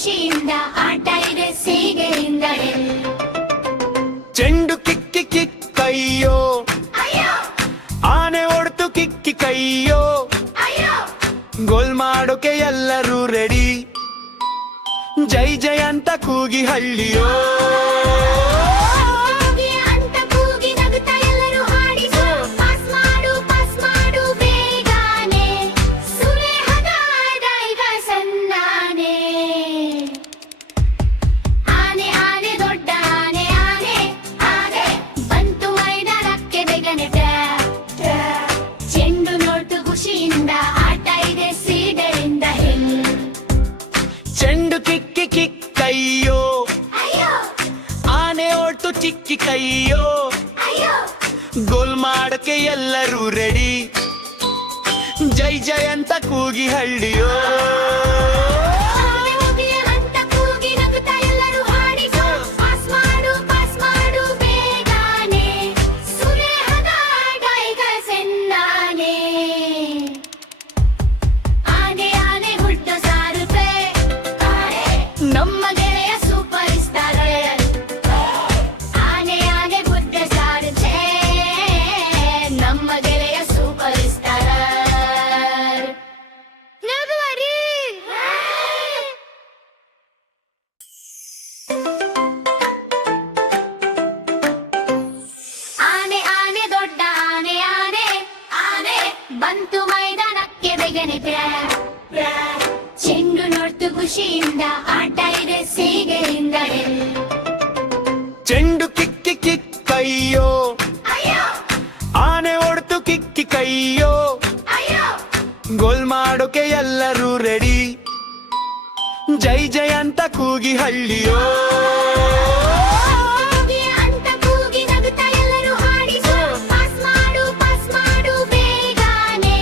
ಖುಷಿಯಿಂದ ಆಟ ಇದೆ ಸೀಗೆಯಿಂದ ಚೆಂಡು ಕಿಕ್ಕಿ ಕಿಕ್ಕಯ್ಯೋ ಅಯ್ಯೋ ಆನೆ ಹೊಡ್ತು ಕಿಕ್ಕಿ ಕೈಯೋ ಅಯ್ಯೋ ಗೋಲ್ ಮಾಡೋಕೆ ಎಲ್ಲರೂ ರೆಡಿ ಜೈ ಜೈ ಅಂತ ಕೂಗಿ ಹಳ್ಳಿಯೋ ಹೋಗಿ ಅಂತ ಕೂಗಿ ನಗುತ್ತಾ ಎಲ್ಲರೂ ಹಾಡಿಸು ಪಾಸ್ ಮಾಡು ಬೇಗನೆ ಸುರೇಹದ ಈಗ ಸನ್ನಾನೆ ಆನೆ ಆನೆ ದೊಡ್ಡ ಆನೆ ಆನೆ ಆನೆ ಬಂತು ಮೈದಾನಕ್ಕೆ ಬೇಗನೆ ಚೆಂಡು ನೋಡ್ತು ಖುಷಿಯಿಂದ ಆಟ ಇದೆ ಸೀಡರಿಂದ ಚೆಂಡು ಕಿಕ್ಕಿ ಕಿಕ್ಕಯ್ಯೋ ಅಯ್ಯೋ ಆನೆ ಹೊಡ್ತು ಚಿಕ್ಕಿ ಕೈಯೋ ಅಯ್ಯೋ ಗೋಲ್ ಮಾಡಕ್ಕೆ ಎಲ್ಲರೂ ರೆಡಿ ಜೈ ಜೈ ಅಂತ ಕೂಗಿ ಹಳ್ಳಿಯೋ ಹೋಗಿ ಅಂತ ಕೂಗಿ ನಗುತ್ತಾ ಎಲ್ಲರೂ ಹಾಡಿಸು ಪಾಸ್ ಮಾಡು ಬೇಗನೆ ಸುರೇಹದ ಈಗ ಸೆನ್ನಾನೆ ಆನೆ ಆನೆ ಹುಟ್ಟು ಸಾರುತ್ತೆ ನಮ್ಮ ಗೆಳೆಯ ಸೂಪರ್ ಸ್ಟಾರ್ ಆನೆ ಆನೆ ಹುಟ್ಟು ಸಾರುತ್ತೆ ನಮ್ಮ ಗೆಳೆಯ ಸೂಪರ್ ಸ್ಟಾರ್ ನಗುವರಿ ಆನೆ ಆನೆ ದೊಡ್ಡ ಆನೆ ಆನೆ ಆನೆ ಬಂತು ಮೈದಾನಕ್ಕೆ ಬೇಗನೆ ಚೆಂಡು ನೋಡ್ತು ಖುಷಿಯಿಂದ ಆಟ ಇದೆ ಸೀಗೆಯಿಂದ ಚೆಂಡು ಕಿಕ್ಕಿ ಕಿಕ್ಕಯ್ಯೋ ಅಯ್ಯೋ ಆನೆ ಹೊಡ್ತು ಕಿಕ್ಕಿ ಕೈಯೋ ಅಯ್ಯೋ ಗೋಲ್ ಮಾಡೋಕೆ ಎಲ್ಲರೂ ರೆಡಿ ಜೈ ಜೈ ಅಂತ ಕೂಗಿ ಹಳ್ಳಿಯೋ ಹೋಗಿ ಅಂತ ಕೂಗಿ ನಗುತ್ತಾ ಎಲ್ಲರೂ ಹಾಡಿಸು ಪಾಸ್ ಮಾಡು ಬೇಗನೆ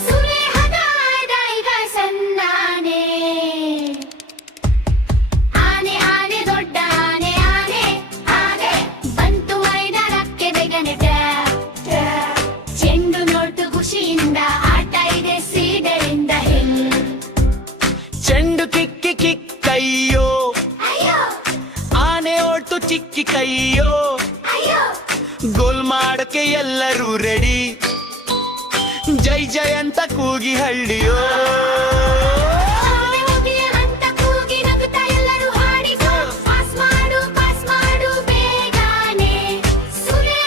ಸುರೇಹದ ಈಗ ಸನ್ನಾನೆ ಆನೆ ಆನೆ ದೊಡ್ಡ ಆನೆ ಆನೆ ಆನೆ ಬಂತು ಮೈದಾನಕ್ಕೆ ಬೇಗನೆ ಚೆಂಡು ನೋಡ್ತು ಖುಷಿಯಿಂದ ಆಟ ಇದೆ ಸೀಡರಿಂದ ಚೆಂಡು ಕಿಕ್ಕಿ ಕಿಕ್ಕಯ್ಯೋ ಅಯ್ಯೋ ಆನೆ ಹೊಡ್ತು ಚಿಕ್ಕಿ ಕೈಯೋ ಅಯ್ಯೋ ಗೋಲ್ ಮಾಡಕ್ಕೆ ಎಲ್ಲರೂ ರೆಡಿ ಜೈ ಜೈ ಅಂತ ಕೂಗಿ ಹಳ್ಳಿಯೋ